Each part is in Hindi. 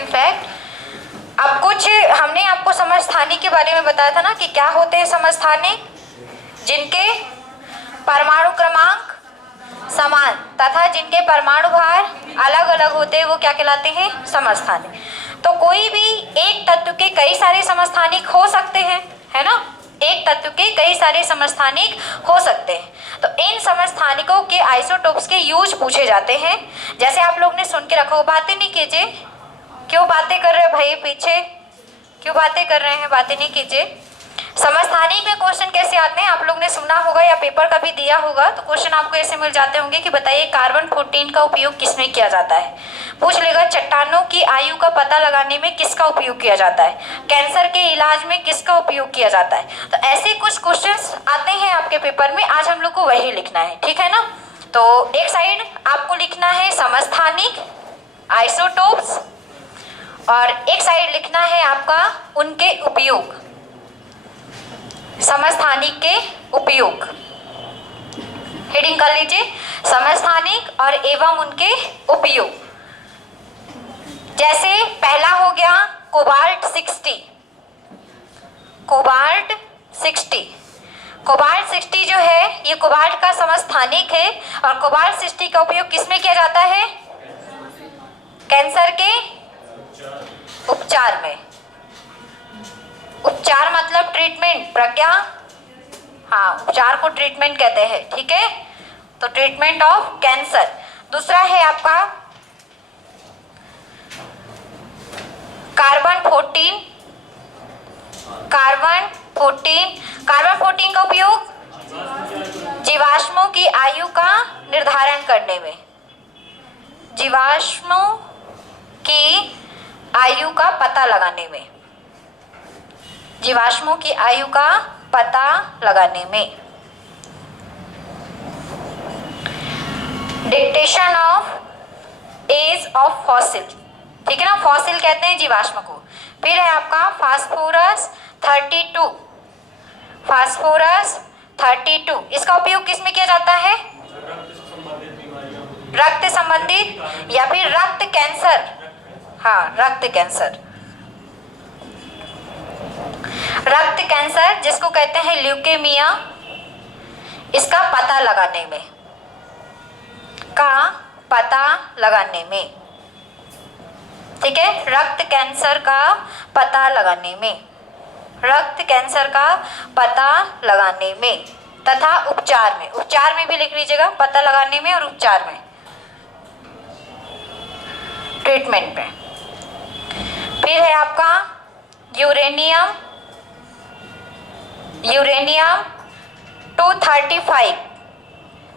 इम्पोर्टेंट फैक्ट, अब कुछ हमने आपको समस्थानिक के बारे में बताया था ना कि क्या होते हैं समस्थानिक, जिनके परमाणु क्रमांक समान तथा जिनके परमाणु भार अलग अलग होते हैं वो क्या कहलाते हैं, समस्थानिक। तो कोई भी एक तत्व के कई सारे समस्थानिक हो सकते हैं, है ना, एक तत्व के कई सारे समस्थानिक हो सकते हैं। तो इन समस्थानिकों के आइसोटोप्स के यूज पूछे जाते हैं। जैसे आप लोग ने सुन के रखा हो, बातें नहीं कीजिए, क्यों बातें कर रहे हो भाई, पीछे क्यों बातें कर रहे हैं, बातें नहीं कीजिए। समस्थानिक में क्वेश्चन कैसे आते हैं, आप लोग ने सुना होगा या पेपर का भी दिया होगा, तो क्वेश्चन आपको ऐसे मिल जाते होंगे कि बताइए कार्बन 14 का उपयोग किसमें किया जाता है। पूछ लेगा चट्टानों की आयु का पता लगाने में किसका उपयोग किया जाता है, कैंसर के इलाज में किसका उपयोग किया जाता है। तो ऐसे कुछ क्वेश्चंस आते हैं आपके पेपर में, आज हम लोग को वही लिखना है, ठीक है ना। तो एक साइड आपको लिखना है समस्थानिक, आइसोटोप्स, और एक साइड लिखना है आपका उनके उपयोग, समस्थानिक के उपयोग। हेडिंग कर लीजिए, समस्थानिक और एवं उनके उपयोग। जैसे पहला हो गया कोबाल्ट 60, कोबाल्ट 60, कोबाल्ट 60 जो है ये कोबाल्ट का समस्थानिक है, और कोबाल्ट 60 का उपयोग किसमें किया जाता है, कैंसर के उपचार में। उपचार मतलब ट्रीटमेंट, प्रज्ञा, हाँ उपचार को ट्रीटमेंट कहते हैं, ठीक है। तो ट्रीटमेंट ऑफ कैंसर। दूसरा है आपका कार्बन 14, कार्बन 14, कार्बन 14 का उपयोग जीवाश्मों की आयु का निर्धारण करने में, जीवाश्मों की आयु का पता लगाने में, जीवाश्मों की आयु का पता लगाने में। Dictation of age of fossil, ठीक है ना, फॉसिल कहते हैं जीवाश्म को। फिर है आपका फास्फोरस 32, फास्फोरस 32, इसका उपयोग किस में किया जाता है, रक्त संबंधित या फिर रक्त कैंसर, हाँ रक्त कैंसर, रक्त कैंसर जिसको कहते हैं ल्यूकेमिया, इसका पता लगाने में, का पता लगाने में, ठीक है, रक्त कैंसर का पता लगाने में, रक्त कैंसर का पता लगाने में तथा उपचार में, उपचार में भी लिख लीजिएगा, पता लगाने में और उपचार में, ट्रीटमेंट में। फिर है आपका यूरेनियम, यूरेनियम 235,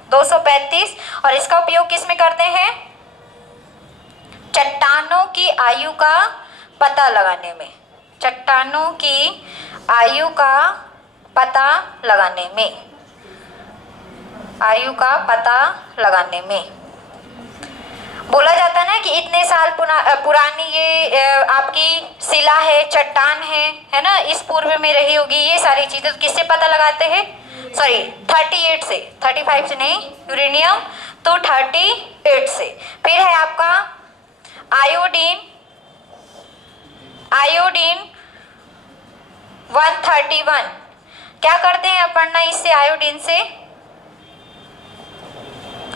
235, और इसका उपयोग किस में करते हैं, चट्टानों की आयु का पता लगाने में, चट्टानों की आयु का पता लगाने में, आयु का पता लगाने में। बोला जाता है ना कि इतने साल पुरानी ये आपकी शिला है, चट्टान है ना, इस पूर्व में रही होगी, ये सारी चीजें तो किससे पता लगाते हैं, सॉरी 38 से, 35 से नहीं, यूरेनियम तो 38 से। फिर है आपका आयोडीन, आयोडीन 131, क्या करते हैं पढ़ना इससे, आयोडीन से,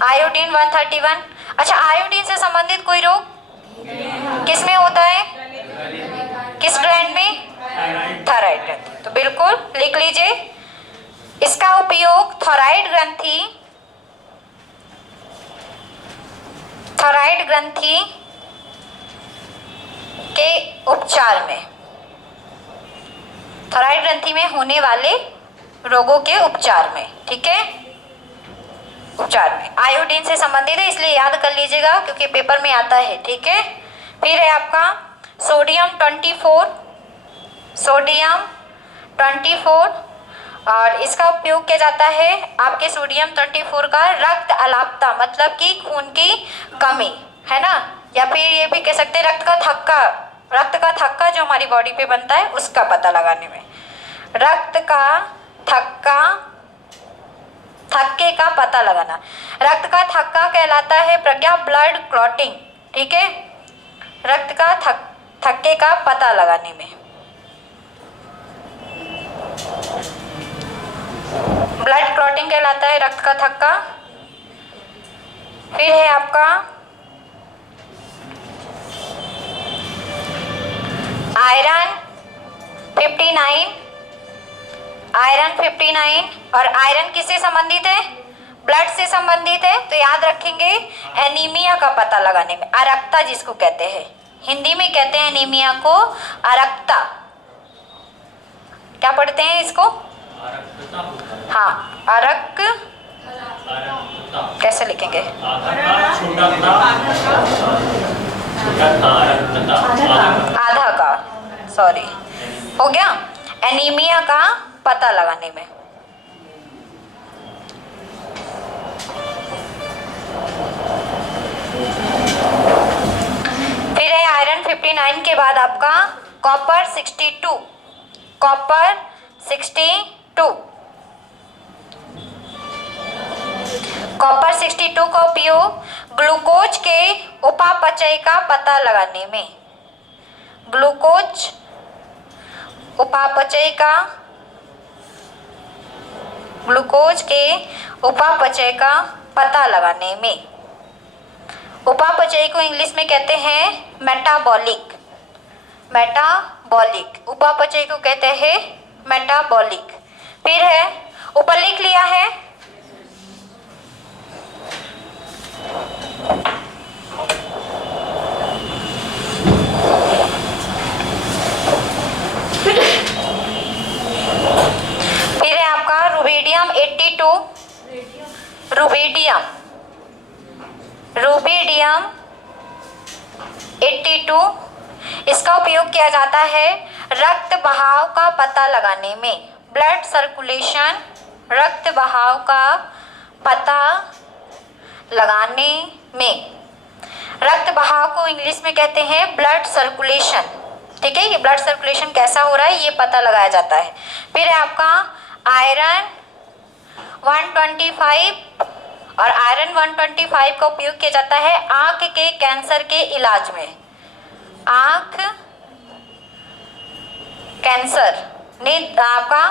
आयोडीन 131। अच्छा, आयोडीन से संबंधित कोई रोग किस में होता है, किस ग्लैंड में, थायराइड ग्रंथि, तो बिल्कुल लिख लीजिए। इसका उपयोग थायराइड ग्रंथि, थायराइड ग्रंथि के उपचार में, थायराइड ग्रंथि में होने वाले रोगों के उपचार में, ठीक है, उपचार में। आयोडीन से संबंधित है इसलिए याद कर लीजिएगा क्योंकि पेपर में आता है, ठीक है। फिर है आपका सोडियम 24, सोडियम 24, और इसका उपयोग किया जाता है आपके सोडियम 24 का रक्त अलापता, मतलब कि खून की कमी, है ना, या फिर ये भी कह सकते हैं रक्त का थक्का, रक्त का थक्का जो हमारी बॉडी पे बनता है उसका पता लगाने में, रक्त का थक्का, थक्के का पता लगाना। रक्त का थक्का कहलाता है प्रज्ञा ब्लड क्लॉटिंग, ठीक है, रक्त का थक्के का पता लगाने में। ब्लड क्लॉटिंग कहलाता है रक्त का थक्का। फिर है आपका आयरन 59। आयरन 59 और आयरन किससे संबंधित है? ब्लड से संबंधित है। तो याद रखेंगे एनीमिया का पता लगाने में, अरक्ता जिसको कहते हैं, हिंदी में कहते हैं एनीमिया को अरक्ता। क्या पढ़ते हैं इसको? हाँ, अरक कैसे लिखेंगे? आधा का, सॉरी, हो गया। एनीमिया का पता लगाने में। फिर है आयरन 59 के बाद आपका कॉपर 62। कॉपर 62, कॉपर 62 का उपयोग ग्लूकोज के उपापचय का पता लगाने में। ग्लूकोज उपापचय का, ग्लूकोज के उपापचय का पता लगाने में। उपापचय को इंग्लिश में कहते हैं मेटाबॉलिक। मेटाबॉलिक उपापचय को कहते हैं मेटाबॉलिक। फिर है, ऊपर लिख लिया है, फिर है आपका रुबिडियम 82। रुबिडियम 82, इसका उपयोग किया जाता है रक्त बहाव का पता लगाने में। ब्लड सर्कुलेशन, रक्त बहाव का पता लगाने में। रक्त बहाव को इंग्लिश में कहते हैं ब्लड सर्कुलेशन। ठीक है, ये ब्लड सर्कुलेशन कैसा हो रहा है ये पता लगाया जाता है। फिर है आपका आयरन 125 और आयरन 125 का उपयोग किया जाता है आंख के कैंसर के इलाज में। आंख कैंसर नहीं, आपका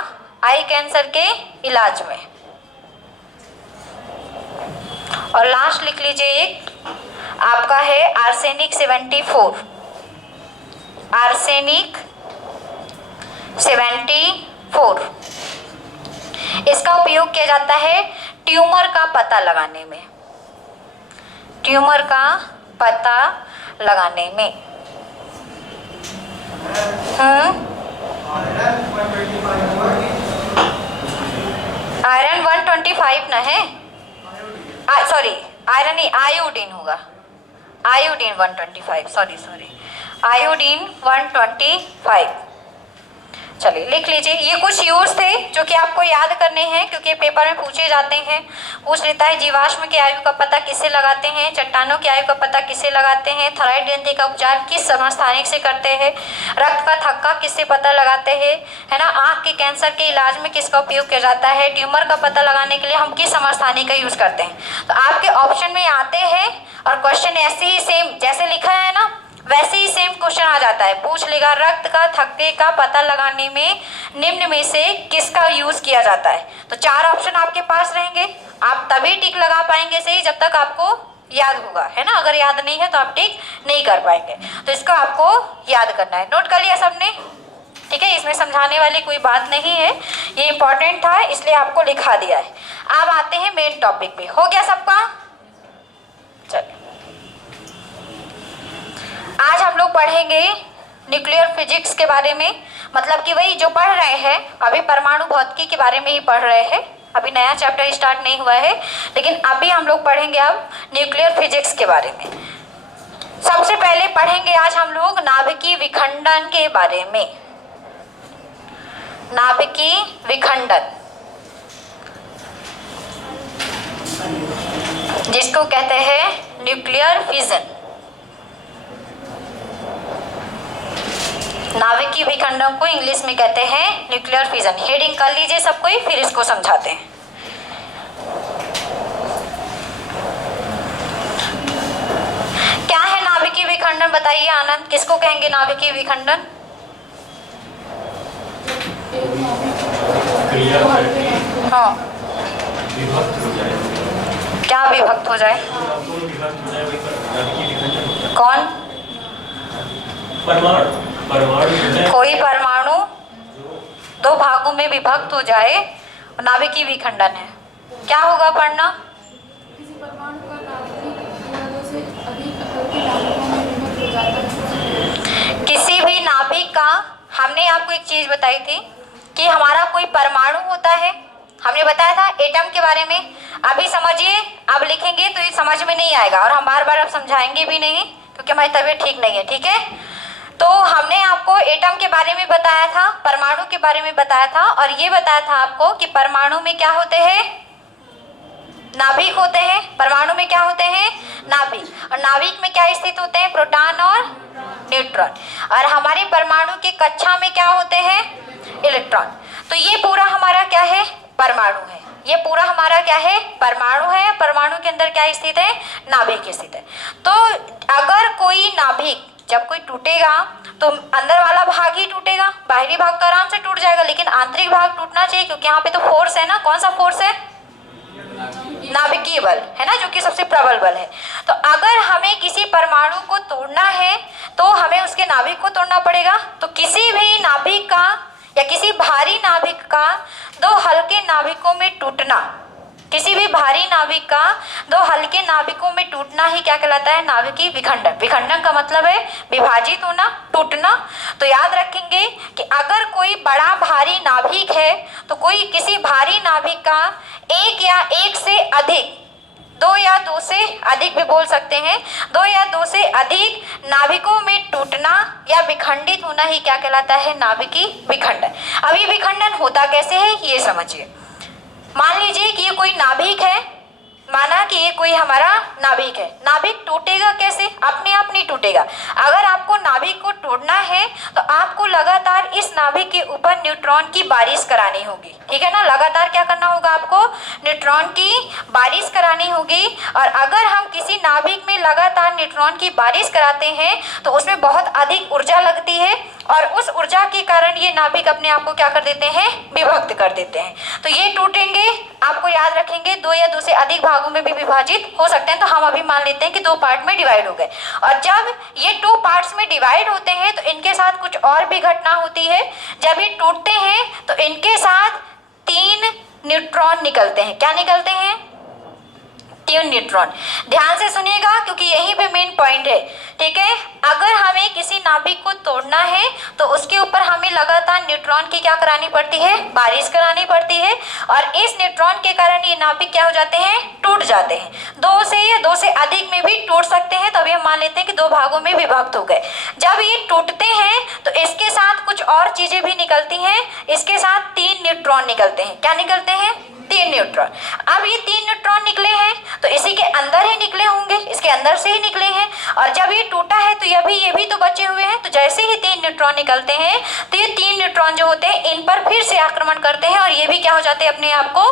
आई कैंसर के इलाज में। और लास्ट लिख लीजिए एक, आपका है आर्सेनिक 74। आर्सेनिक 74, इसका उपयोग किया जाता है ट्यूमर का पता लगाने में। ट्यूमर का पता लगाने में। आयरन 125 ना है, सॉरी आयरन नहीं, आयोडीन होगा। Iodine 125, sorry iodine 125। चलिए लिख लीजिए। ये कुछ यूज थे जो कि आपको याद करने हैं क्योंकि पेपर में पूछे जाते हैं। पूछ लेता है जीवाश्म की आयु का पता किससे लगाते हैं, चट्टानों की आयु का पता किससे लगाते हैं, थायराइड ग्रंथि का उपचार किस समस्थानिक से करते हैं, रक्त का थक्का किससे पता लगाते हैं, है ना, आँख के कैंसर के इलाज में किसका उपयोग किया जाता है, ट्यूमर का पता लगाने के लिए हम किस समस्थानिक का यूज करते हैं। तो आपके ऑप्शन में आते हैं और क्वेश्चन ऐसे ही सेम जैसे लिखा है ना वैसे ही सेम क्वेश्चन आ जाता है। पूछ लेगा रक्त का थक्के का पता लगाने में निम्न में से किसका यूज किया जाता है। तो 4 ऑप्शन आपके पास रहेंगे, आप तभी टिक लगा पाएंगे सही जब तक आपको याद होगा, है ना। अगर याद नहीं है तो आप टिक नहीं कर पाएंगे। तो इसको आपको याद करना है। नोट कर लिया सबने? ठीक है, इसमें समझाने वाली कोई बात नहीं है, ये इंपॉर्टेंट था इसलिए आपको लिखा दिया है। अब आते हैं मेन टॉपिक पे। हो गया सबका? चलिए, आज हम लोग पढ़ेंगे न्यूक्लियर फिजिक्स के बारे में। मतलब कि वही जो पढ़ रहे हैं अभी परमाणु भौतिकी के बारे में ही पढ़ रहे हैं, अभी नया चैप्टर स्टार्ट नहीं हुआ है, लेकिन अभी हम लोग पढ़ेंगे अब न्यूक्लियर फिजिक्स के बारे में। सबसे पहले पढ़ेंगे आज हम लोग नाभिकीय विखंडन के बारे में। नाभिकीय विखंडन जिसको कहते हैं न्यूक्लियर फिजन। नाभिकीय विखंडन को इंग्लिश में कहते हैं न्यूक्लियर फिजन। हेडिंग कर लीजिए सब कोई, फिर इसको समझाते हैं। क्या है नाभिकीय विखंडन बताइए आनंद, किसको कहेंगे नाभिकीय विखंडन? हाँ, क्या विभक्त हो जाए? कौन? कोई परमाणु दो भागों में विभक्त हो जाए, नाभिकीय विखंडन है। क्या होगा पढ़ना? किसी भी नाभिक का, हमने आपको एक चीज बताई थी कि हमारा कोई परमाणु होता है, हमने बताया था एटम के बारे में। अभी समझिए, अब लिखेंगे तो ये समझ में नहीं आएगा और हम बार बार अब समझाएंगे भी नहीं क्योंकि हमारी तबीयत ठीक नहीं है, ठीक है। तो हमने आपको एटम के बारे में बताया था, परमाणु के बारे में बताया था और ये बताया था आपको कि परमाणु में क्या होते हैं? नाभिक होते हैं। परमाणु में क्या होते हैं? नाभिक। और नाभिक में क्या स्थित होते हैं? प्रोटॉन और न्यूट्रॉन। और हमारे परमाणु के कक्षा में क्या होते हैं? इलेक्ट्रॉन। तो ये पूरा हमारा क्या है? परमाणु है। ये पूरा हमारा क्या है? परमाणु है। परमाणु के अंदर क्या स्थित है? नाभिक स्थित है। तो अगर कोई नाभिक जब कोई टूटेगा तो अंदर वाला भाग ही टूटेगा, बाहरी भाग तो आराम से टूट जाएगा, लेकिन आंतरिक भाग टूटना चाहिए क्योंकि यहाँ पे तो फोर्स है ना। कौन सा फोर्स है? नाभिकीय बल है ना, जो कि सबसे प्रबल बल है। तो अगर हमें किसी परमाणु को तोड़ना है तो हमें उसके नाभिक को तोड़ना पड़ेगा। तो किसी भी नाभिक का या किसी भारी नाभिक का दो हल्के नाभिकों में टूटना, किसी भी भारी नाभिक का दो हल्के नाभिकों में टूटना ही क्या कहलाता है? नाभिकीय विखंडन। विखंडन का मतलब है विभाजित होना, टूटना। तो याद रखेंगे कि अगर कोई बड़ा भारी नाभिक है तो कोई किसी भारी नाभिक का एक या एक से अधिक, दो या दो से अधिक भी बोल सकते हैं, दो या दो से अधिक नाभिकों में टूटना या विखंडित होना ही क्या कहलाता है? नाभिकीय विखंडन। अब ये विखंडन होता कैसे है ये समझिए। मान लीजिए कि ये कोई नाभिक है, माना कि ये कोई हमारा नाभिक है। नाभिक टूटेगा कैसे? अपने आप नहीं टूटेगा। अगर आपको नाभिक को तोड़ना है तो आपको लगातार इस नाभिक के ऊपर न्यूट्रॉन की बारिश करानी होगी, ठीक है ना। लगातार क्या करना होगा? आपको न्यूट्रॉन की बारिश करानी होगी। और अगर हम किसी नाभिक में लगातार न्यूट्रॉन की बारिश कराते हैं तो उसमें बहुत अधिक ऊर्जा लगती है और उस ऊर्जा के कारण ये नाभिक अपने आप को क्या कर देते हैं? विभक्त कर देते हैं। तो ये टूटेंगे, आपको याद रखेंगे, दो या दो से अधिक भागों में भी विभाजित हो सकते हैं। तो हम अभी मान लेते हैं कि दो पार्ट में डिवाइड हो गए। और जब ये टू पार्ट्स में डिवाइड होते हैं तो इनके साथ कुछ और भी घटना होती है। जब ये टूटते हैं तो इनके साथ 3 न्यूट्रॉन निकलते हैं। क्या निकलते हैं? 3 न्यूट्रॉन। ध्यान से सुनिएगा क्योंकि यही पे मेन पॉइंट है, ठीक है। अगर हमें किसी नाभिक को तोड़ना है तो उसके ऊपर हमें लगातार न्यूट्रॉन की क्या करानी पड़ती है? बारिश करानी पड़ती है। और इस न्यूट्रॉन के कारण ये नाभिक क्या हो जाते हैं? टूट जाते हैं। दो से या दो से अधिक में भी टूट सकते हैं। तो अभी हम मान लेते हैं कि दो भागों में विभक्त हो गए। जब ये टूटते हैं तो इसके साथ कुछ और चीजें भी निकलती हैं। इसके साथ 3 न्यूट्रॉन निकलते हैं। क्या निकलते हैं? 3 न्यूट्रॉन। अब ये 3 न्यूट्रॉन निकले हैं तो इसी के अंदर ही निकले होंगे, इसके अंदर से ही निकले हैं। और जब ये टूटा है तो ये भी तो बचे हुए हैं। तो जैसे ही 3 न्यूट्रॉन निकलते हैं तो ये 3 न्यूट्रॉन जो होते हैं इन पर फिर से आक्रमण करते हैं और ये भी क्या हो जाते हैं? अपने आप को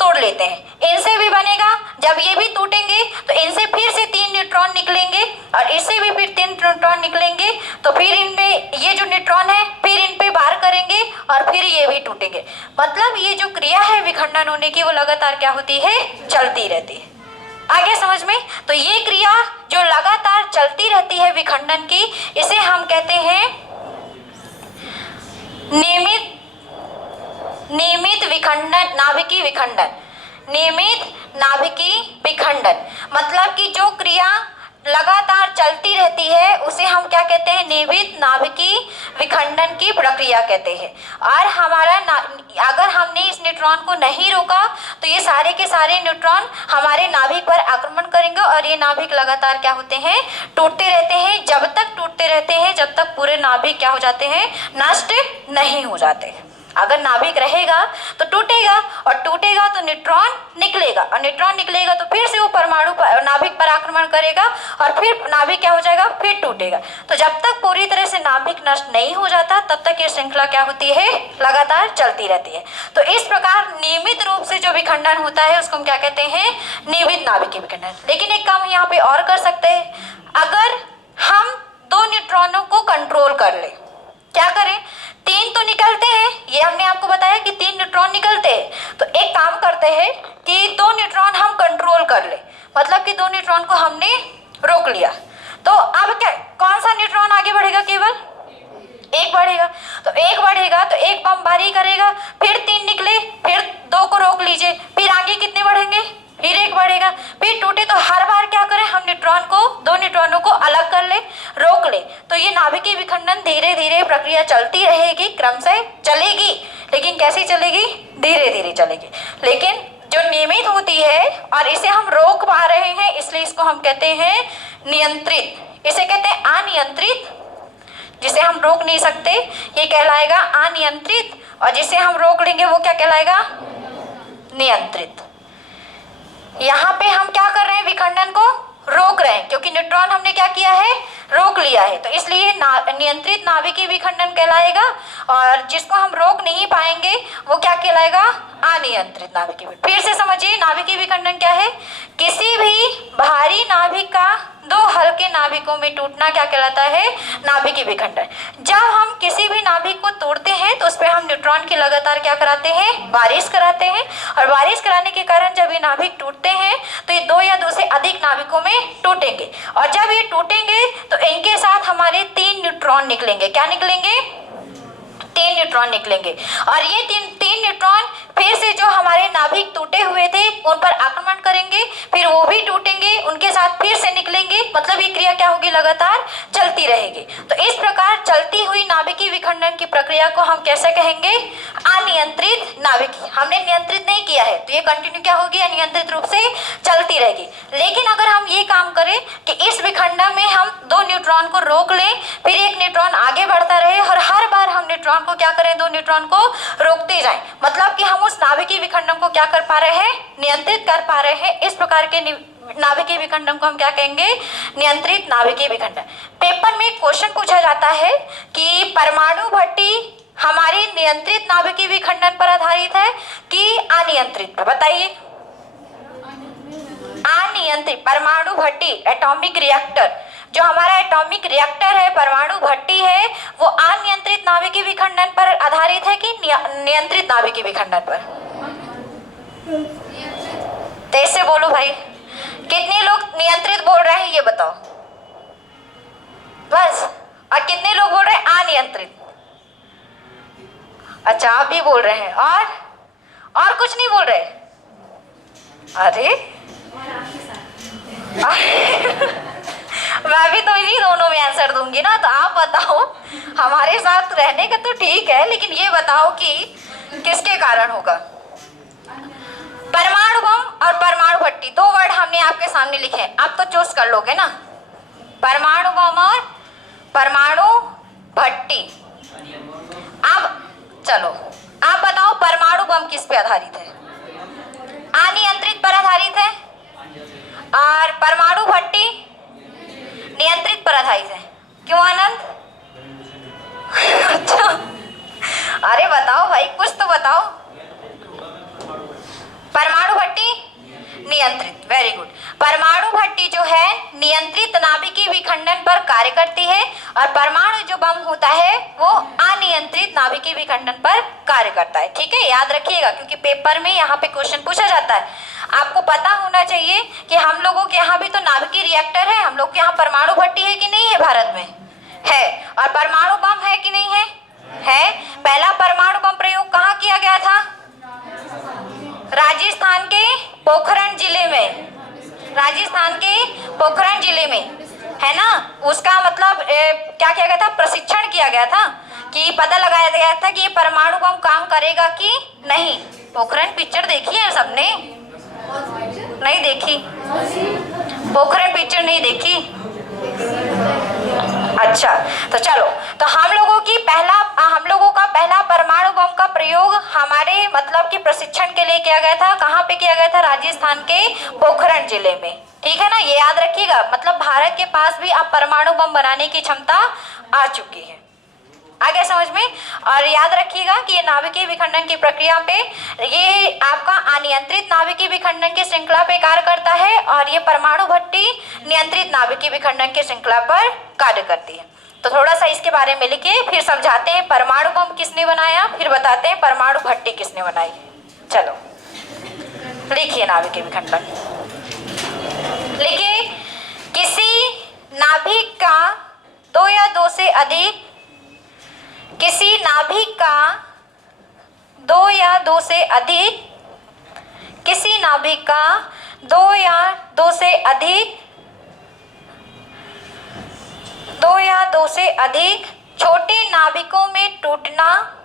तोड़ लेते हैं। इनसे भी बनेगा, जब ये भी टूटेंगे तो इनसे फिर से 3 न्यूट्रॉन निकलेंगे और इससे भी फिर 3 न्यूट्रॉन निकलेंगे। तो फिर इनमें ये जो न्यूट्रॉन है फिर इन पे वार करेंगे और फिर ये भी टूटेंगे। मतलब ये जो क्रिया है विखंडन होने की वो लगातार क्या होती है? चलती रहती है। आगे समझ में? तो ये क्रिया जो लगातार चलती रहती है विखंडन की, इसे हम कहते हैं नियमित विखंडन, नाभिकीय विखंडन। नियमित नाभिकीय विखंडन मतलब कि जो क्रिया लगातार चलती रहती है उसे हम क्या कहते हैं? नियमित नाभिकीय विखंडन की प्रक्रिया कहते हैं। और हमारा अगर हमने इस न्यूट्रॉन को नहीं रोका तो ये सारे के सारे न्यूट्रॉन हमारे नाभिक पर आक्रमण करेंगे और ये नाभिक लगातार क्या होते हैं? टूटते रहते हैं। जब तक टूटते रहते हैं जब तक पूरे नाभिक क्या हो जाते हैं? नष्ट नहीं हो जाते। अगर नाभिक रहेगा तो टूटेगा और टूटेगा तो न्यूट्रॉन निकलेगा और न्यूट्रॉन निकलेगा तो फिर से वो परमाणु पर, नाभिक पर आक्रमण करेगा और फिर नाभिक क्या हो जाएगा? फिर टूटेगा। तो जब तक पूरी तरह से नाभिक नष्ट नहीं हो जाता तब तक ये श्रृंखला क्या होती है? लगातार चलती रहती है। तो इस प्रकार नियमित रूप से जो विखंडन होता है उसको हम क्या कहते हैं? नियमित नाभिकीय विखंडन। लेकिन एक काम यहाँ पे और कर सकते हैं, अगर हम 2 न्यूट्रॉनों को कंट्रोल कर ले। क्या करें, 3 तो निकलते हैं, ये हमने आपको बताया कि 3 न्यूट्रॉन निकलते हैं, तो एक काम करते हैं कि 2 न्यूट्रॉन हम कंट्रोल कर ले, मतलब कि 2 न्यूट्रॉन को हमने रोक लिया। तो अब क्या, कौन सा न्यूट्रॉन आगे बढ़ेगा, केवल एक बढ़ेगा। तो एक बढ़ेगा तो एक बमबारी करेगा, फिर 3 निकले, फिर 2 को रोक लीजिए, फिर आगे कितने बढ़ेंगे, फिर एक बढ़ेगा, फिर टूटे। तो हर बार क्या करें, हम न्यूट्रॉन को, 2 न्यूट्रॉनों को अलग कर ले, रोक ले। तो ये नाभिकीय विखंडन धीरे धीरे प्रक्रिया चलती रहेगी, क्रमशः चलेगी, लेकिन कैसी चलेगी, धीरे धीरे चलेगी, लेकिन जो नियमित होती है, और इसे हम रोक पा रहे हैं, इसलिए इसको हम कहते हैं नियंत्रित। इसे कहते हैं अनियंत्रित, जिसे हम रोक नहीं सकते ये कहलाएगा अनियंत्रित, और जिसे हम रोक लेंगे वो क्या कहलाएगा, नियंत्रित। यहाँ पे हम क्या कर रहे हैं, विखंडन को रोक रहे हैं, क्योंकि न्यूट्रॉन हमने क्या किया है, रोक लिया है, तो इसलिए नियंत्रित नाभिकीय विखंडन कहलाएगा। और जिसको हम रोक नहीं पाएंगे वो क्या कहलाएगा, अनियंत्रित नाभिकीय। फिर से समझिए, नाभिकीय विखंडन क्या है, किसी भी भारी नाभिक का 2 हल्के नाभिकों में टूटना क्या कहलाता है, नाभिकीय विखंडन। जब हम किसी भी नाभिक को तोड़ते हैं तो उस पर हम न्यूट्रॉन की लगातार क्या कराते हैं, बारिश कराते हैं, और बारिश कराने के कारण जब ये नाभिक टूटते हैं तो ये 2 या 2 से अधिक नाभिकों में टूटेंगे, और जब ये टूटेंगे तो इनके साथ हमारे 3 न्यूट्रॉन निकलेंगे। क्या निकलेंगे, 3 न्यूट्रॉन निकलेंगे, और ये 3 न्यूट्रॉन फिर से जो हमारे नाभिक टूटे हुए थे उन पर आक्रमण करेंगे, फिर वो भी टूटेंगे, उनके साथ फिर से निकलेंगे, मतलब ये क्रिया क्या होगी, लगातार चलती रहेगी। तो इस प्रकार चलती हुई नाभिकीय विखंडन की प्रक्रिया को हम कैसे कहेंगे, अनियंत्रित नाभिकीय। हमने नियंत्रित नहीं किया है तो ये कंटिन्यू क्या होगी, अनियंत्रित रूप से चलती रहेगी। लेकिन अगर हम ये काम करें कि इस विखंडन में हम 2 न्यूट्रॉन को रोक लें, फिर एक न्यूट्रॉन आगे बढ़ता रहे, और हर बार हम न्यूट्रॉन को क्या करें, 2 न्यूट्रॉन को रोकते जाएं, मतलब कि हम उस नाभिकीय विखंडन को क्या कर पा रहे हैं, नियंत्रित कर पा रहे हैं। इस प्रकार के नाभिकीय विखंडन को हम क्या कहेंगे, नियंत्रित नाभिकीय विखंडन। पेपर में क्वेश्चन पूछा जाता है कि परमाणु भट्टी हमारी नियंत्रित नाभिकीय विखंडन पर आधारित है कि अनियंत्रित पर, बताइए। अनियंत्रित परमाणु भट्टी, एटॉमिक रिएक्टर, जो हमारा एटॉमिक रिएक्टर है, परमाणु भट्टी है, वो अनियंत्रित नाभिकीय विखंडन पर आधारित है कि नियंत्रित नाभिकीय विखंडन पर। तेज से बोलो भाई, कितने लोग नियंत्रित बोल रहे हैं ये बताओ बस, और कितने लोग बोल रहे हैं अनियंत्रित। अच्छा, आप भी बोल रहे हैं, और कुछ नहीं बोल रहे, अरे मैं भी तो इन्हीं दोनों में आंसर दूंगी ना। तो आप बताओ, हमारे साथ रहने का तो ठीक है, लेकिन ये बताओ कि किसके कारण होगा। परमाणु बम और परमाणु भट्टी, 2 वर्ड हमने आपके सामने लिखे हैं, आप तो चूज कर लोगे ना, परमाणु बम और परमाणु भट्टी। अब चलो आप बताओ, परमाणु बम किस पे आधारित है, अनियंत्रित पर आधारित है, और परमाणु भट्टी नियंत्रित पर आधारित है। क्यों आनंद? अच्छा, अरे बताओ भाई, कुछ तो बताओ। परमाणु भट्टी नियंत्रित, वेरी गुड। परमाणु भट्टी जो है नियंत्रित नाभिकीय विखंडन पर कार्य करती है, और परमाणु जो बम होता है वो अनियंत्रित नाभिकीय विखंडन पर कार्य करता है। ठीक है, याद रखिएगा, क्योंकि पेपर में यहाँ पे क्वेश्चन पूछा जाता है। आपको पता होना चाहिए कि हम लोगों के यहाँ भी तो नाभिकीय रिएक्टर है, हम लोग के यहाँ परमाणु भट्टी है कि नहीं है, भारत में है, और परमाणु बम है कि नहीं है, है। पहला परमाणु बम प्रयोग कहाँ किया गया था, राजस्थान के पोखरण जिले में, राजस्थान के पोखरण जिले में, है ना। उसका मतलब क्या किया गया था, प्रशिक्षण किया गया था, कि पता लगाया गया था कि ये परमाणु बम काम करेगा कि नहीं। पोखरण पिक्चर देखी है सबने, नहीं देखी, पोखरण पिक्चर नहीं देखी, अच्छा। तो चलो, तो हम लोगों का पहला परमाणु बम का प्रयोग हमारे मतलब कि प्रशिक्षण के लिए किया गया था। कहाँ पे किया गया था, राजस्थान के पोखरण जिले में। ठीक है ना, ये याद रखिएगा, मतलब भारत के पास भी अब परमाणु बम बनाने की क्षमता आ चुकी है। आ गया समझ में। और याद रखिएगा कि ये नाभिकीय विखंडन की प्रक्रिया पे, ये आपका अनियंत्रित नाभिकीय विखंडन की श्रृंखला पे कार्य करता है और ये परमाणु भट्टी नियंत्रित नाभिकीय विखंडन की श्रृंखला पर कार्य करती है। तो थोड़ा सा इसके बारे में लिखिए, फिर समझाते हैं परमाणु बम किसने बनाया, फिर बताते हैं परमाणु भट्टी किसने बनाई। चलो लिखिए नाभिकीय विखंडन। लिखिए, किसी नाभिक का दो या दो से अधिक, किसी नाभिक का दो या दो से अधिक, किसी नाभिक का दो या दो से अधिक, दो या दो से अधिक छोटे नाभिकों में टूटना,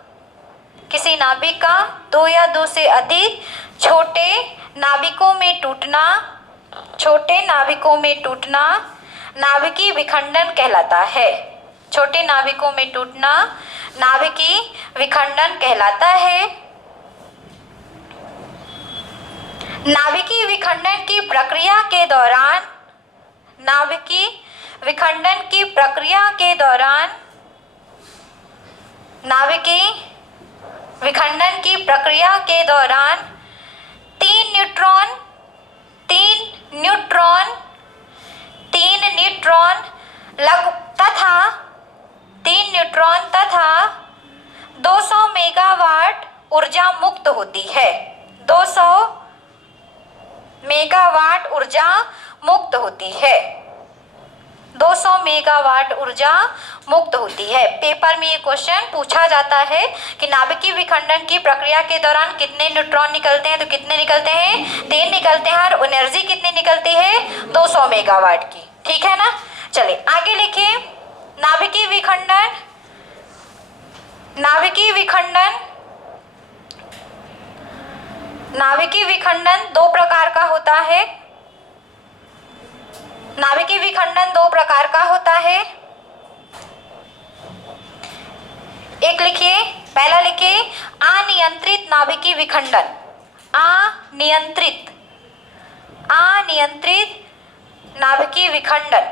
किसी नाभिक का दो या दो से अधिक छोटे नाभिकों में टूटना, छोटे नाभिकों में टूटना नाभिकीय विखंडन कहलाता है। छोटे नाभिकों में टूटना नाभिकीय विखंडन कहलाता है। नाभिकीय विखंडन की प्रक्रिया के दौरान, नाभिकीय विखंडन की प्रक्रिया के दौरान, नाभिकीय विखंडन की प्रक्रिया के दौरान तीन न्यूट्रॉन तथा 200 मेगावाट ऊर्जा मुक्त होती है। 200 मेगावाट ऊर्जा मुक्त होती है। 200 मेगावाट ऊर्जा मुक्त होती है। पेपर में ये क्वेश्चन पूछा जाता है कि नाभिकीय विखंडन की प्रक्रिया के दौरान कितने न्यूट्रॉन निकलते हैं, तो कितने निकलते हैं, 3 निकलते हैं। और एनर्जी कितनी निकलती है, 200 मेगावाट की। ठीक है ना। चलिए आगे लिखिए, नाभिकीय विखंडन, नाभिकीय विखंडन, नाभिकीय विखंडन दो प्रकार का होता है। नाभिकीय विखंडन दो प्रकार का होता है। एक लिखिए, पहला लिखिए अनियंत्रित नाभिकीय विखंडन। अनियंत्रित, अनियंत्रित नाभिकीय विखंडन,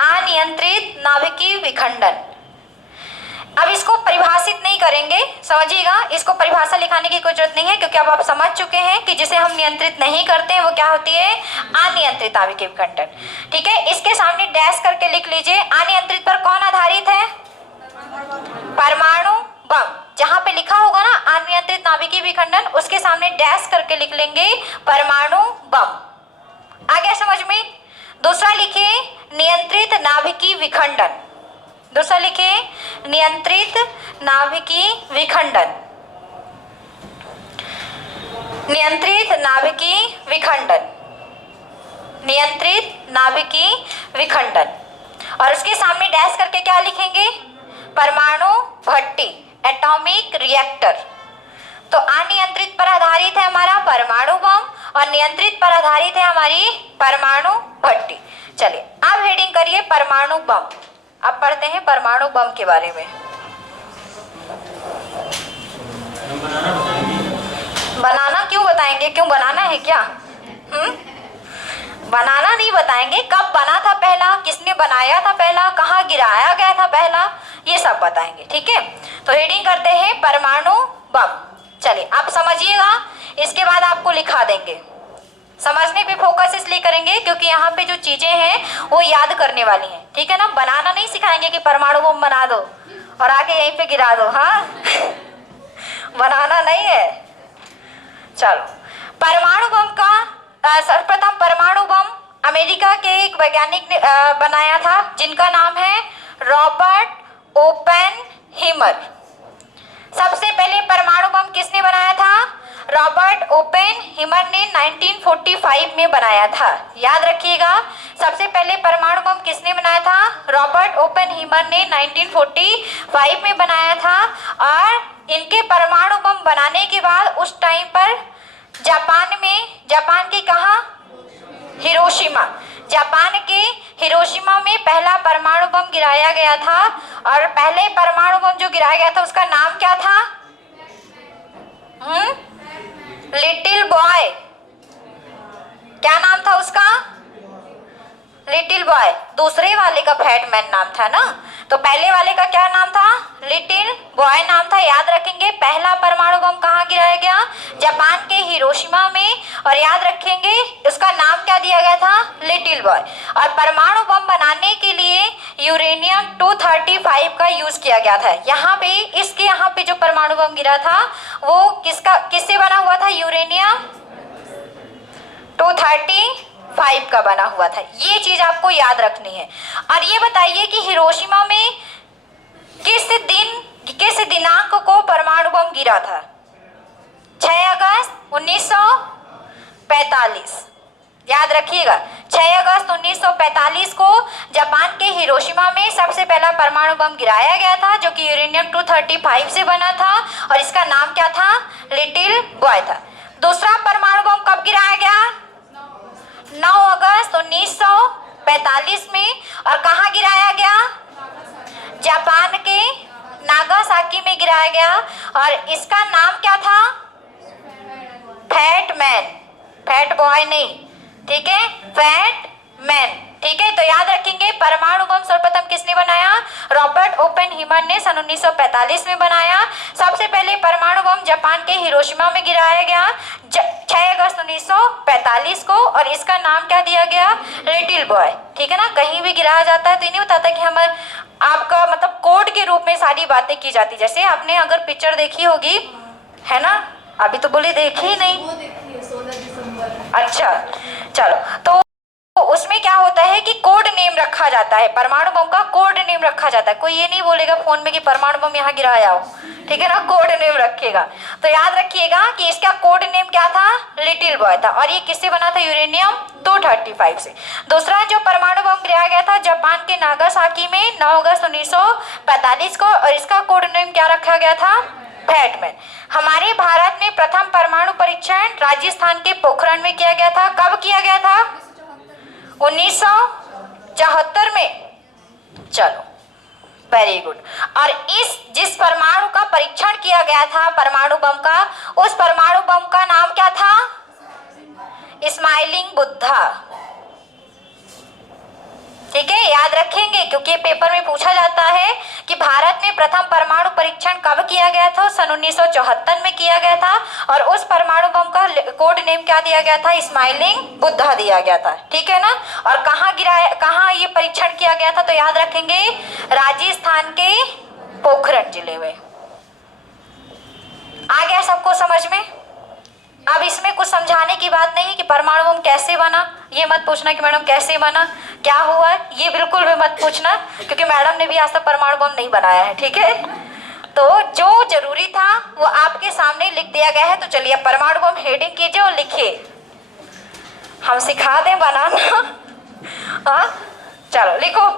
अनियंत्रित नाभिकीय विखंडन। अब इसको परिभाषित नहीं करेंगे, समझिएगा, इसको परिभाषा लिखाने की कोई जरूरत नहीं है, क्योंकि अब आप समझ चुके हैं कि जिसे हम नियंत्रित नहीं करते हैं वो क्या होती है, अनियंत्रित नाभिकीय विखंडन। ठीक है, इसके सामने डैश करके लिख लीजिए, अनियंत्रित पर कौन आधारित है, परमाणु बम। जहां पे लिखा होगा ना अनियंत्रित नाभिकीय विखंडन, उसके सामने डैश करके लिख लेंगे परमाणु बम। आ गया समझ में। दूसरा लिखिए नियंत्रित नाभिकीय विखंडन। दूसरा लिखिए नियंत्रित नाभिकीय विखंडन, नियंत्रित नाभिकीय विखंडन, नियंत्रित नाभिकीय विखंडन। और उसके सामने डैश करके क्या लिखेंगे, परमाणु भट्टी, एटॉमिक रिएक्टर। तो अनियंत्रित पर आधारित है हमारा परमाणु बम और नियंत्रित पर आधारित है हमारी परमाणु भट्टी। चलिए अब हेडिंग करिए परमाणु बम। अब पढ़ते हैं परमाणु बम के बारे में। बनाना क्यों बताएंगे, क्यों बनाना है क्या? बनाना नहीं बताएंगे, कब बना था पहला, किसने बनाया था पहला, कहाँ गिराया गया था पहला, ये सब बताएंगे। ठीक है, तो हेडिंग करते हैं परमाणु बम। चलिए आप समझिएगा, इसके बाद आपको लिखा देंगे। समझने पे फोकस इसलिए करेंगे क्योंकि यहाँ पे जो चीजें हैं वो याद करने वाली हैं। ठीक है ना, बनाना नहीं सिखाएंगे कि परमाणु बम बना दो और आके यहीं पे गिरा दो, हाँ बनाना नहीं है। चलो, परमाणु बम का सर्वप्रथम परमाणु बम अमेरिका के एक वैज्ञानिक ने बनाया था, जिनका नाम है रॉबर्ट ओपेनहीमर। सबसे पहले परमाणु बम किसने बनाया था, रॉबर्ट ओपेनहीमर ने 1945 में बनाया था। याद रखिएगा, सबसे पहले परमाणु बम किसने बनाया था, रॉबर्ट ओपेनहीमर ने 1945 में बनाया था। और इनके परमाणु बम बनाने के बाद उस टाइम पर जापान में, जापान के कहाँ, हिरोशिमा, जापान के हिरोशिमा में पहला परमाणु बम गिराया गया था। और पहले परमाणु बम जो गिराया गया था उसका नाम क्या था, लिटिल बॉय। क्या नाम था उसका, लिटिल बॉय, दूसरे वाले का फैटमैन नाम था ना, तो पहले वाले का क्या नाम था? लिटिल बॉय नाम था। याद रखेंगे पहला परमाणु बम कहाँ गिराया गया? जापान के हिरोशिमा में। और याद रखेंगे उसका नाम क्या दिया गया था? Little boy. और परमाणु बम बनाने के लिए यूरेनियम 235 का यूज किया गया था। यहाँ पे इसके यहाँ पे जो परमाणु बम गिरा था वो किससे बना हुआ था? यूरेनियम 235 का बना हुआ था। ये चीज आपको याद रखनी है। और ये बताइए कि हिरोशिमा में किस दिनांक को परमाणु बम गिरा था? 6 अगस्त 1945। याद रखिएगा 6 अगस्त 1945 को जापान के हिरोशिमा में सबसे पहला परमाणु बम गिराया गया था, जो कि यूरेनियम 235 से बना था और इसका नाम क्या था? लिटिल बॉय था। दूसरा परमाणु बम कब गिराया गया? 9 अगस्त 1945 में। और कहाँ गिराया गया? जापान के नागासाकी में गिराया गया। और इसका नाम क्या था? फैटमैन, फैट बॉय नहीं, ठीक है, फैटमैन। ठीक है, तो याद रखेंगे परमाणु बम सर्वप्रथम किसने बनाया? रॉबर्ट ओपेनहीमर ने सन 1945 में बनाया। सबसे पहले परमाणु बम जापान के हिरोशिमा में गिराया गया 6 अगस्त 1945 को। और इसका नाम क्या दिया गया? Little boy. ठीक है ना, कहीं भी गिराया जाता है तो ये नहीं बताता कि हम आपका मतलब कोड के रूप में सारी बातें की जाती। जैसे आपने अगर पिक्चर देखी होगी, है ना, अभी तो बोले देखी ही नहीं। वो देखिए 16 दिसंबर। अच्छा चलो, तो उसमें क्या होता है कि कोड नेम रखा जाता है, परमाणु बम का कोड नेम रखा जाता है। कोई ये नहीं बोलेगा फोन में कि परमाणु बम यहाँ गिराया हो, ठीक है ना, कोड नेम रखेगा। तो याद रखिएगा कि इसका कोड नेम क्या था? लिटिल बॉय था। और ये किससे बना था? यूरेनियम 235 से। दूसरा जो परमाणु बम गिराया गया था जापान के नागासाकी में 9 अगस्त 1945 को, और इसका कोड नेम क्या रखा गया था? फैटमैन। हमारे भारत में प्रथम परमाणु परीक्षण राजस्थान के पोखरण में किया गया था। कब किया गया था? 1974 में। चलो, वेरी गुड। और जिस परमाणु का परीक्षण किया गया था परमाणु बम का, उस परमाणु बम का नाम क्या था? स्माइलिंग बुद्धा। ठीक है, याद रखेंगे क्योंकि पेपर में पूछा जाता है कि भारत में प्रथम परमाणु परीक्षण कब किया गया था? सन 1974 में किया गया था। और उस परमाणु बम का कोड नेम क्या दिया गया था? स्माइलिंग बुद्धा दिया गया था। ठीक है ना। और कहाँ ये परीक्षण किया गया था? तो याद रखेंगे राजस्थान के पोखरण जिले में। आ गया सबको समझ में? अब इसमें कुछ समझाने की बात नहीं है कि परमाणु बम कैसे बना। ये मत पूछना कि मैडम कैसे बना, क्या हुआ, ये बिल्कुल भी मत पूछना, क्योंकि मैडम ने भी आज तक परमाणु बम नहीं बनाया है। ठीक है, तो जो जरूरी था वो आपके सामने लिख दिया गया है। तो चलिए परमाणु बम हेडिंग कीजिए और लिखिए, हम सिखा दें बनाना। हाँ चलो लिखो।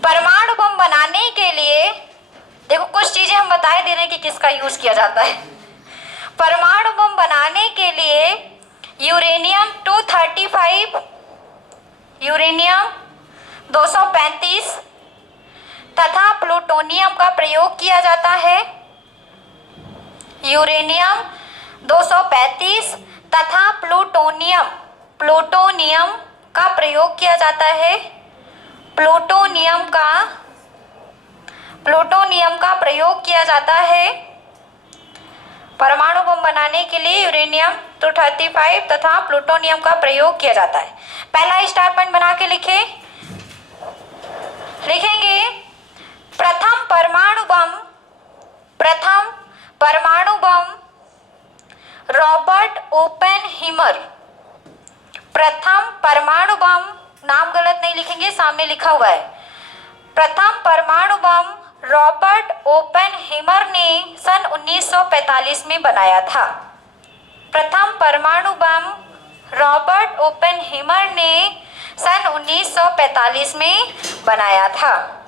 परमाणु बम बनाने के लिए देखो कुछ चीजें हम बताए दे रहे हैं कि किसका यूज किया जाता है। परमाणु बम बनाने के लिए यूरेनियम 235, यूरेनियम 235 तथा प्लूटोनियम का प्रयोग किया जाता है। यूरेनियम 235 तथा प्लूटोनियम का प्रयोग किया जाता है। प्लूटोनियम का प्रयोग किया जाता है परमाणु बम बनाने के लिए। यूरेनियम 235 तथा प्लूटोनियम का प्रयोग किया जाता है। पहला स्टार पॉइंट बना के लिखेंगे प्रथम परमाणु बम रॉबर्ट ओपेनहीमर। प्रथम परमाणु बम, नाम गलत नहीं लिखेंगे, सामने लिखा हुआ है। प्रथम परमाणु बम रॉबर्ट ओपेनहीमर ने सन 1945 में बनाया था। प्रथम परमाणु बम रॉबर्ट ओपेनहीमर ने सन 1945 में बनाया था।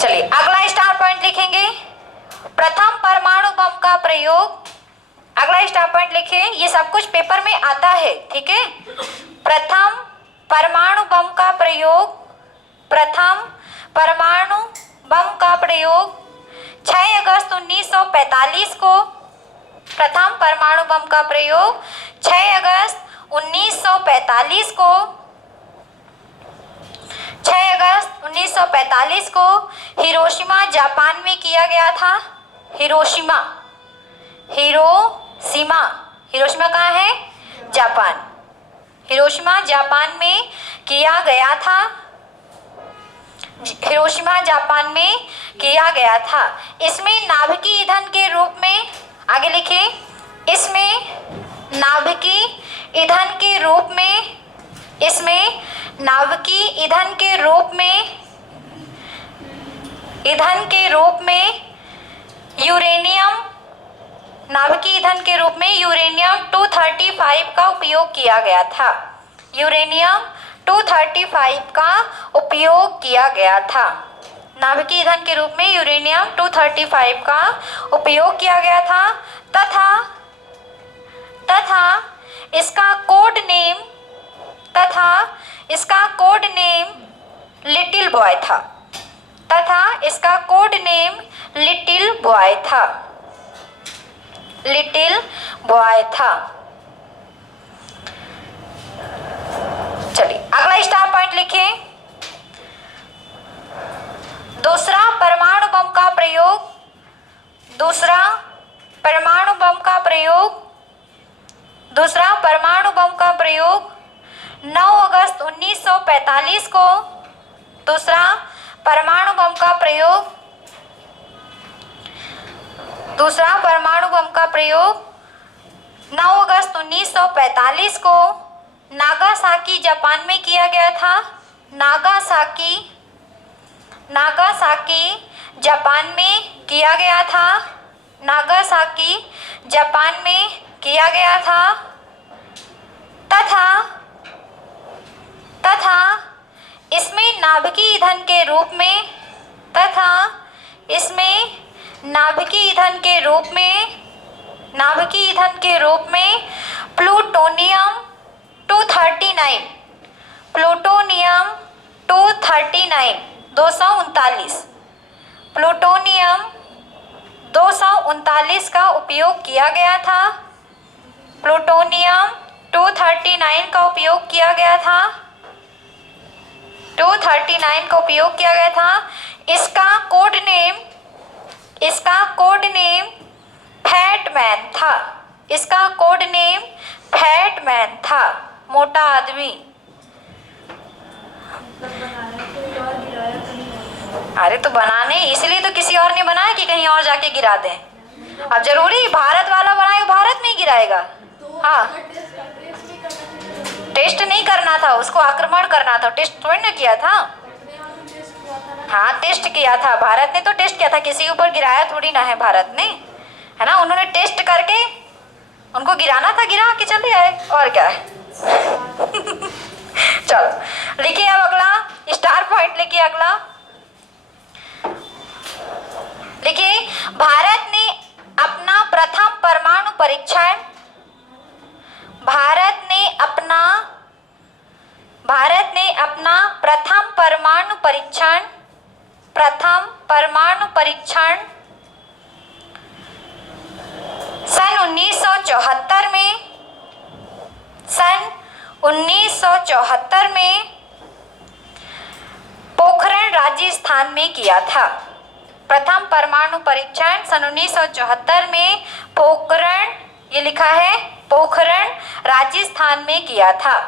चलिए अगला स्टार पॉइंट लिखेंगे प्रथम परमाणु बम का प्रयोग। अगला स्टार पॉइंट लिखिए, ये सब कुछ पेपर में आता है। ठीक है, प्रथम परमाणु बम का प्रयोग, प्रथम परमाणु बम का प्रयोग 6 अगस्त 1945 को। प्रथम परमाणु बम का प्रयोग 6 अगस्त 1945 को 6 अगस्त 1945 को हिरोशिमा जापान में किया गया था। हिरोशिमा कहाँ है? जापान। हिरोशिमा जापान में किया गया था। हिरोशिमा जापान में किया गया था। इसमें नाभिकीय ईंधन के रूप में, आगे लिखिए, इसमें नाभिकीय ईंधन के रूप में, इसमें नाभिकीय ईंधन के रूप में, ईंधन के रूप में यूरेनियम, नाभिकीय ईंधन के रूप में यूरेनियम 235 का उपयोग किया गया था। यूरेनियम 235 का उपयोग किया गया था। नाभिकीय ईंधन के रूप में यूरेनियम 235 का उपयोग किया गया था तथा इसका कोड नेम लिटिल बॉय था। तथा इसका कोड नेम लिटिल बॉय था। लिटिल बॉय था। चलिए अगला स्टार पॉइंट लिखें। दूसरा परमाणु बम का प्रयोग, दूसरा परमाणु बम का प्रयोग, दूसरा परमाणु बम का प्रयोग 9 अगस्त 1945 को, दूसरा परमाणु बम का प्रयोग, दूसरा परमाणु बम का प्रयोग 9 अगस्त 1945 को नागासाकी जापान में किया गया था। नागासाकी जापान में किया गया था। नागासाकी जापान में किया गया था तथा इसमें नाभिकीय ईंधन के रूप में, तथा इसमें नाभिकीय ईंधन के रूप में, नाभिकीय ईंधन के रूप में प्लूटोनियम 239, प्लूटोनियम 239 प्लूटोनियम 239 का उपयोग किया गया था। प्लूटोनियम 239 का उपयोग किया गया था। 239 का उपयोग किया गया था। इसका कोड नेम फैटमैन था। इसका कोड नेम फैटमैन था, मोटा आदमी। अरे तो बनाने इसलिए तो किसी और ने बनाया कि कहीं और जाके गिरा दें। अब जरूरी भारत वाला बनाए, भारत में गिराएगा? हाँ, टेस्ट नहीं करना था, उसको आक्रमण करना था, टेस्ट थोड़ी ना किया था। हाँ, टेस्ट किया था भारत ने, तो टेस्ट किया था, किसी ऊपर गिराया थोड़ी ना है भारत ने, है ना। उन्होंने टेस्ट करके उनको गिराना था, गिरा के चले आए, और क्या है। चलो लिखिए अब अगला स्टार पॉइंट लिखिए। अगला लिखिए, भारत ने अपना प्रथम परमाणु परीक्षण, भारत ने अपना प्रथम परमाणु परीक्षण सन 1974 में पोखरण राजस्थान में किया था। प्रथम परमाणु परीक्षण सन 1974 में पोखरण, ये लिखा है पोखरण राजस्थान में किया था।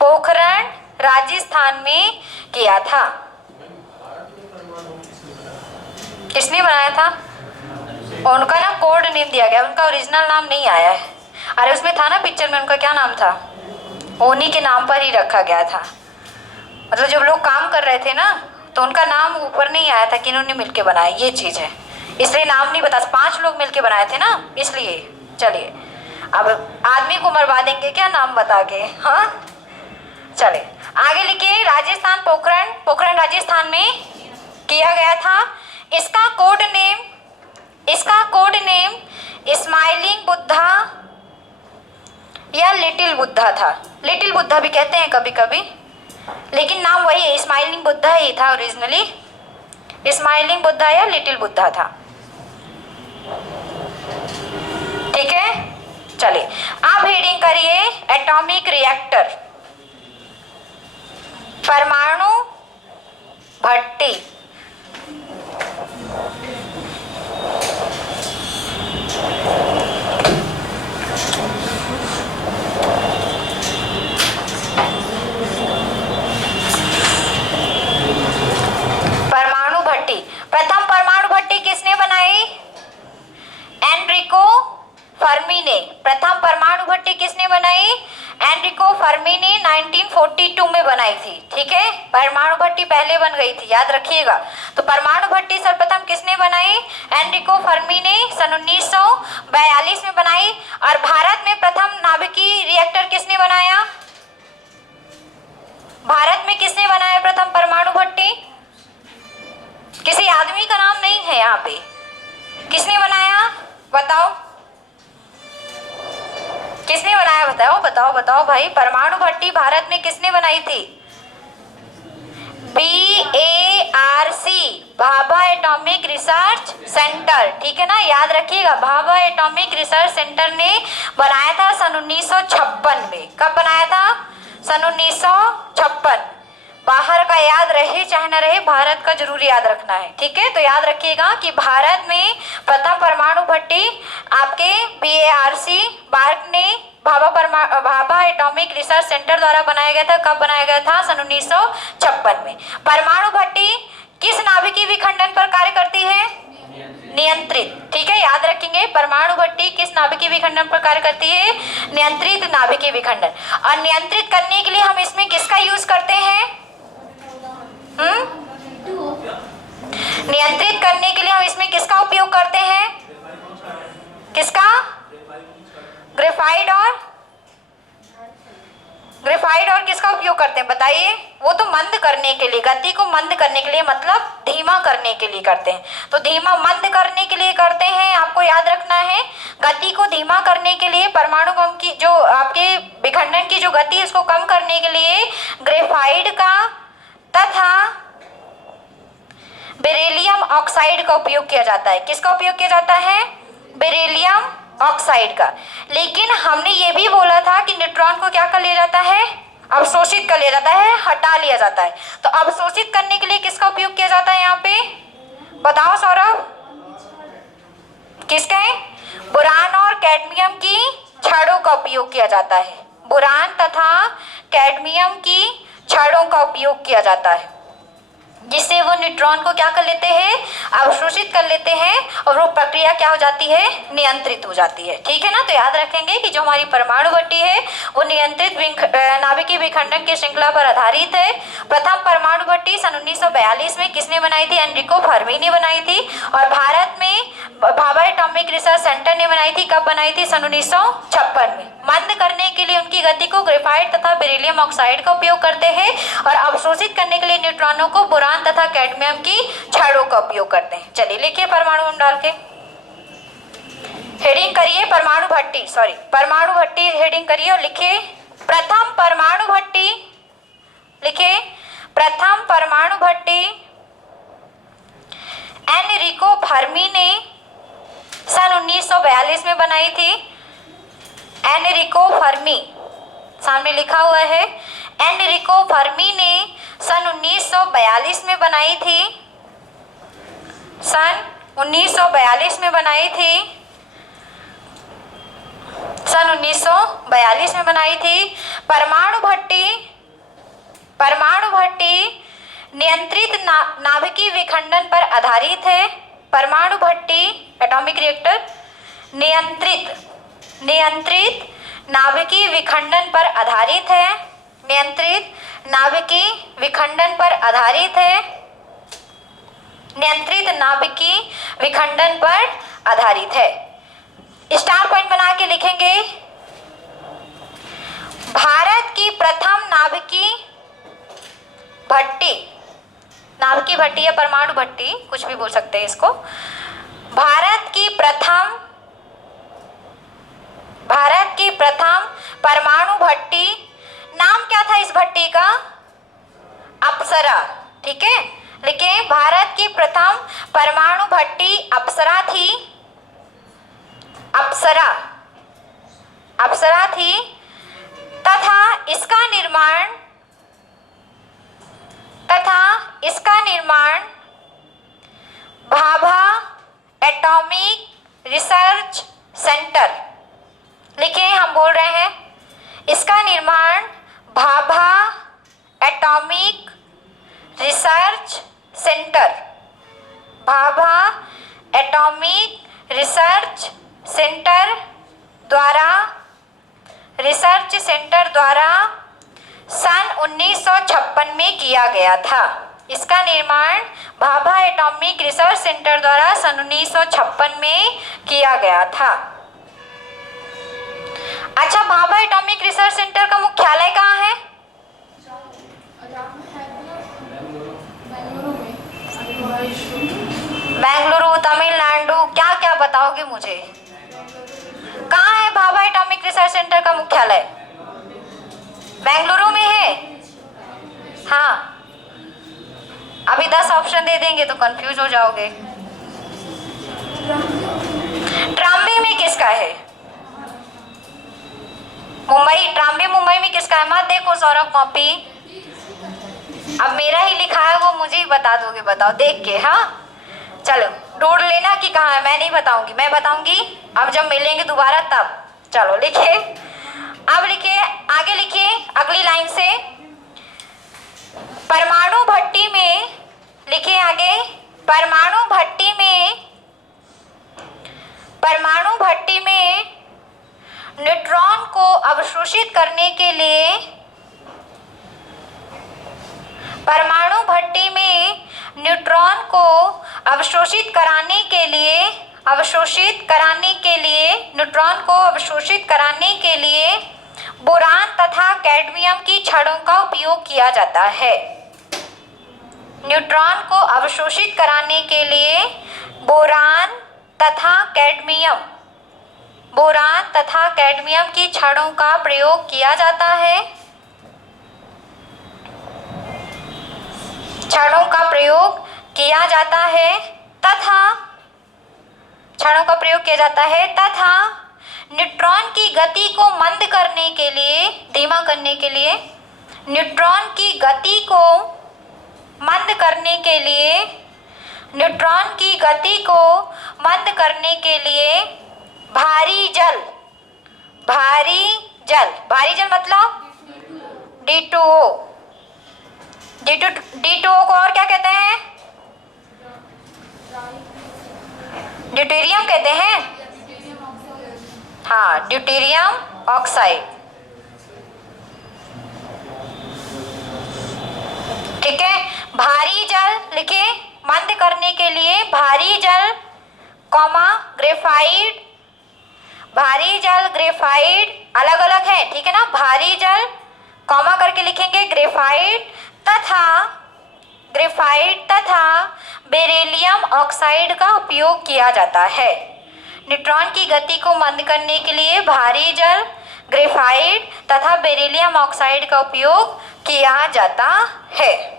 पोखरण राजस्थान में किया था। किसने बनाया था? उनका ना कोड नेम दिया गया, उनका ओरिजिनल नाम नहीं आया है। अरे उसमें था ना पिक्चर में, उनका क्या नाम था? उन्हीं के नाम पर ही रखा गया था। मतलब जब लोग काम कर रहे थे ना, तो उनका नाम ऊपर नहीं आया था कि इन्होंने मिलके बनाया, ये चीज़ है, इसलिए नाम नहीं बता। 5 लोग मिलके बनाए थे ना, इसलिए। चलिए अब आदमी को मरवा देंगे क्या नाम बता के? हाँ चलिए आगे लिखिए। राजस्थान, पोखरण राजस्थान में किया गया था। इसका कोड नेम स्माइलिंग बुद्धा या लिटिल बुद्धा था। लिटिल बुद्धा भी कहते हैं कभी कभी, लेकिन नाम वही है, स्माइलिंग बुद्धा ही था ओरिजिनली। स्माइलिंग बुद्धा या लिटिल बुद्धा था, ठीक है। चलिए आप हेडिंग करिए एटॉमिक रिएक्टर, परमाणु भट्टी। परमाणु भट्टी, प्रथम परमाणु भट्टी किसने बनाई? एनरिको फर्मी ने। प्रथम परमाणु भट्टी किसने बनाई? एनरिको फर्मी ने 1942 में बनाई थी। ठीक है, परमाणु भट्टी पहले बन गई थी, याद रखिएगा। तो परमाणु भट्टी सर्वप्रथम किसने बनाई? एनरिको फर्मी ने सन 1942 में बनाई। और भारत में प्रथम नाभिकीय रिएक्टर किसने बनाया? भारत में किसने बनाया प्रथम परमाणु भट्टी? किसी आदमी का नाम नहीं है यहाँ पे, किसने बनाया बताओ? किसने बनाया बताओ बताओ बताओ भाई। परमाणु भट्टी भारत में किसने बनाई थी? BARC, Bhabha atomic research centre. ठीक है ना, याद रखिएगा, भाभा एटॉमिक रिसर्च सेंटर ने बनाया था सन 1956 में। कब बनाया था? सन 1956। बाहर का याद रहे चाहे न रहे, भारत का जरूर याद रखना है। ठीक है, तो याद रखिएगा कि भारत में प्रथम परमाणु भट्टी आपके BARC ने भाभा एटॉमिक रिसर्च सेंटर द्वारा बनाया गया था। कब बनाया गया था? सन 1956 में। परमाणु भट्टी किस नाभिकीय विखंडन पर कार्य करती है? नियंत्रित। ठीक है, याद रखेंगे, परमाणु भट्टी किस नाभिकीय विखंडन पर कार्य करती है? नियंत्रित नाभिकीय विखंडन। और नियंत्रित करने के लिए हम इसमें किसका यूज करते हैं? नियंत्रित करने के लिए हम इसमें किसका उपयोग करते हैं? किसका? ग्रेफाइड और किसका उपयोग करते हैं बताइए? वो तो मंद करने के लिए, गति को मंद करने के लिए, मतलब धीमा करने के लिए करते हैं। तो धीमा मंद करने के लिए करते हैं, आपको याद रखना है। गति को धीमा करने के लिए, परमाणु बम की जो आपके विखंडन की जो गति है उसको कम करने के लिए ग्रेफाइड का तथा बेरिलियम ऑक्साइड का उपयोग किया जाता है। किसका उपयोग किया जाता है? बेरिलियम ऑक्साइड का। लेकिन हमने ये भी बोला था कि न्यूट्रॉन को क्या कर लिया जाता है? अवशोषित कर लिया जाता है, हटा लिया जाता है। तो अवशोषित करने के लिए किसका उपयोग किया जाता है यहाँ पे? बताओ सौरभ, किसका है? बोरान और कैडमियम की छड़ों का उपयोग किया जाता है। बोरान तथा कैडमियम की छड़ों का उपयोग किया जाता है, जिससे वो न्यूट्रॉन को क्या कर लेते हैं? अवशोषित कर लेते हैं, और वो प्रक्रिया क्या हो जाती है? नियंत्रित हो जाती है। ठीक है ना, तो याद रखेंगे कि जो हमारी परमाणु भट्टी है वो नियंत्रित नाभिकीय विखंडन की श्रृंखला पर आधारित है। प्रथम परमाणु भट्टी सन 1942 में किसने बनाई थी? एनरिको फर्मी ने बनाई थी। और भारत में भाभा एटॉमिक रिसर्च सेंटर ने बनाई थी। कब बनाई थी? सन 1956 में। मंद करने के लिए उनकी गति को ग्रेफाइट तथा बेरिलियम ऑक्साइड का उपयोग करते हैं, और अवशोषित करने के लिए न्यूट्रॉनों को बोरान तथा कैडमियम की छड़ों का उपयोग करते हैं। चलिए लिखिए परमाणु बम डाल के हेडिंग करिए परमाणु भट्टी, सॉरी परमाणु भट्टी हेडिंग करिए और लिखिए प्रथम परमाणु भट्टी। लिखिए प्रथम परमाणु भट्टी एनरिको फर्मी ने सन 1942 में बनाई थी। एनरिको फर्मी सामने लिखा हुआ है, एनरिको फर्मी ने सन 1942 में बनाई थी। सन 1942 में बनाई थी। सन 1942 में बनाई थी। परमाणु भट्टी नियंत्रित नाभिकीय विखंडन पर आधारित है। परमाणु भट्टी एटॉमिक रिएक्टर नियंत्रित नाभिकीय विखंडन पर आधारित है। नियंत्रित नाभिकीय विखंडन पर आधारित है। नियंत्रित नाभिकीय विखंडन पर आधारित है। स्टार पॉइंट बना के लिखेंगे, भारत की प्रथम नाभिकीय भट्टी या परमाणु भट्टी, कुछ भी बोल सकते हैं इसको। भारत की प्रथम परमाणु भट्टी, नाम क्या था इस भट्टी का? अप्सरा। ठीक है, लिखिए भारत की प्रथम परमाणु भट्टी अप्सरा थी। अप्सरा अप्सरा थी तथा इसका निर्माण भाभा एटॉमिक रिसर्च सेंटर, लिखिए हम बोल रहे हैं, इसका निर्माण Bhabha atomic research centre, Bhabha atomic research centre द्वारा सन 1956 में किया गया था। इसका निर्माण भाभा एटॉमिक रिसर्च सेंटर द्वारा सन 1956 में किया गया था। अच्छा, भाभा एटॉमिक रिसर्च सेंटर का मुख्यालय कहाँ है? बेंगलुरु, तमिलनाडु, क्या क्या बताओगे मुझे? कहाँ है भाभा एटॉमिक रिसर्च सेंटर का मुख्यालय? बेंगलुरु में है। हाँ, अभी 10 ऑप्शन दे देंगे तो कंफ्यूज हो जाओगे। ट्राम्बे में किसका है? मुंबई, ट्राम्बे मुंबई में किसका है? मत देखो सौरभ कॉपी, अब मेरा ही लिखा है वो मुझे ही बता दोगे, बताओ देख के। हाँ चलो ढूंढ लेना कि कहाँ है, मैं नहीं बताऊंगी, मैं बताऊंगी अब जब मिलेंगे दोबारा तब। चलो लिखिए, अब लिखिए, आगे लिखिए अगली लाइन से। परमाणु भट्टी में, लिखिए आगे, परमाणु भट्टी में न्यूट्रॉन को अवशोषित करने के लिए, परमाणु भट्टी में न्यूट्रॉन को अवशोषित कराने के लिए बोरान तथा कैडमियम की छड़ों का उपयोग किया जाता है। न्यूट्रॉन को अवशोषित कराने के लिए बोरान तथा कैडमियम की छड़ों का प्रयोग किया जाता है। तथा न्यूट्रॉन की गति को मंद करने के लिए, धीमा करने के लिए, न्यूट्रॉन की गति को मंद करने के लिए भारी जल मतलब D2O, D2O को और क्या कहते हैं? ड्यूटेरियम कहते हैं। हाँ, ड्यूटेरियम ऑक्साइड। ठीक है, भारी जल लिखे, मंद करने के लिए भारी जल कॉमा ग्रेफाइट, भारी जल ग्रेफाइट अलग अलग है, ठीक है ना। भारी जल कॉमा करके लिखेंगे ग्रेफाइट तथा बेरिलियम ऑक्साइड का उपयोग किया जाता है। न्यूट्रॉन की गति को मंद करने के लिए भारी जल, ग्रेफाइट तथा बेरिलियम ऑक्साइड का उपयोग किया जाता है।